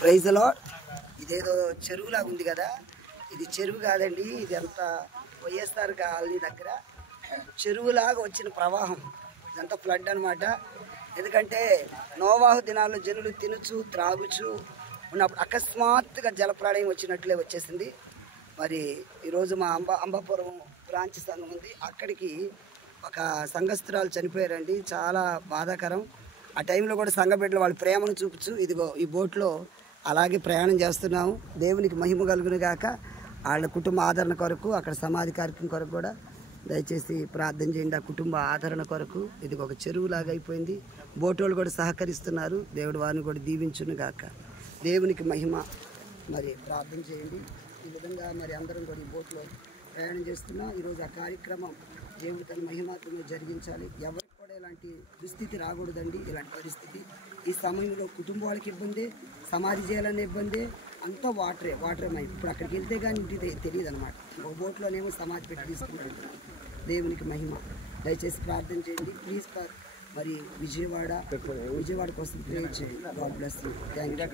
Praise the lord. ఇదేదో చెరువులాగా ఉంది కదా, ఇది చెరువు కాదండి, ఇది అంతా వైఎస్ఆర్ కాలనీ దగ్గర చెరువులాగా వచ్చిన ప్రవాహం, ఇదంతా ఫ్లడ్ అనమాట. ఎందుకంటే నోవాహు దినాల్లో జనులు తినుచు త్రాగుచు ఉన్నప్పుడు అకస్మాత్తుగా జలప్రళయం వచ్చినట్లే వచ్చేసింది. మరి ఈరోజు మా అంబాపురం బ్రాంచ్ సంఘం ఉంది, అక్కడికి ఒక సంఘస్థురాలు చనిపోయారండి. చాలా బాధాకరం. ఆ టైంలో కూడా సంఘ బిడ్డలు వాళ్ళ ప్రేమను చూపుచు ఇదిగో ఈ బోట్లో అలాగే ప్రయాణం చేస్తున్నాము. దేవునికి మహిమ కలుగును గాక. వాళ్ళ కుటుంబ ఆదరణ కొరకు, అక్కడ సమాధి కార్యక్రమం కొరకు కూడా దయచేసి ప్రార్థన చేయండి. ఆ కుటుంబ ఆదరణ కొరకు. ఇది ఒక చెరువులాగా అయిపోయింది. బోట్ వాళ్ళు కూడా సహకరిస్తున్నారు. దేవుడు వారిని కూడా దీవించును గాక. దేవునికి మహిమ. మరి ప్రార్థన చేయండి. ఈ విధంగా మరి అందరం కూడా ఈ బోట్లో ప్రయాణం చేస్తున్నాం. ఈరోజు ఆ కార్యక్రమం దేవుడు తన మహిమాత్మగా జరిగించాలి. ఎవరికి కూడా ఇలాంటి దుస్థితి రాకూడదండి. ఇలాంటి పరిస్థితి ఈ సమయంలో కుటుంబాలకు ఇబ్బంది, సమాధి చేయాలనే ఇబ్బంది, అంతా వాటరే ఇప్పుడు అక్కడికి వెళ్తే కానీ ఇంటికి తెలియదు అనమాట. ఒక బోట్లోనేమో సమాధి పెట్టి తీసుకున్నాడు. దేవునికి మహిమ. దయచేసి ప్రార్థన చేయండి ప్లీజ్. మరి విజయవాడ కోసం ప్రే చేయండి. God bless you. Thank you.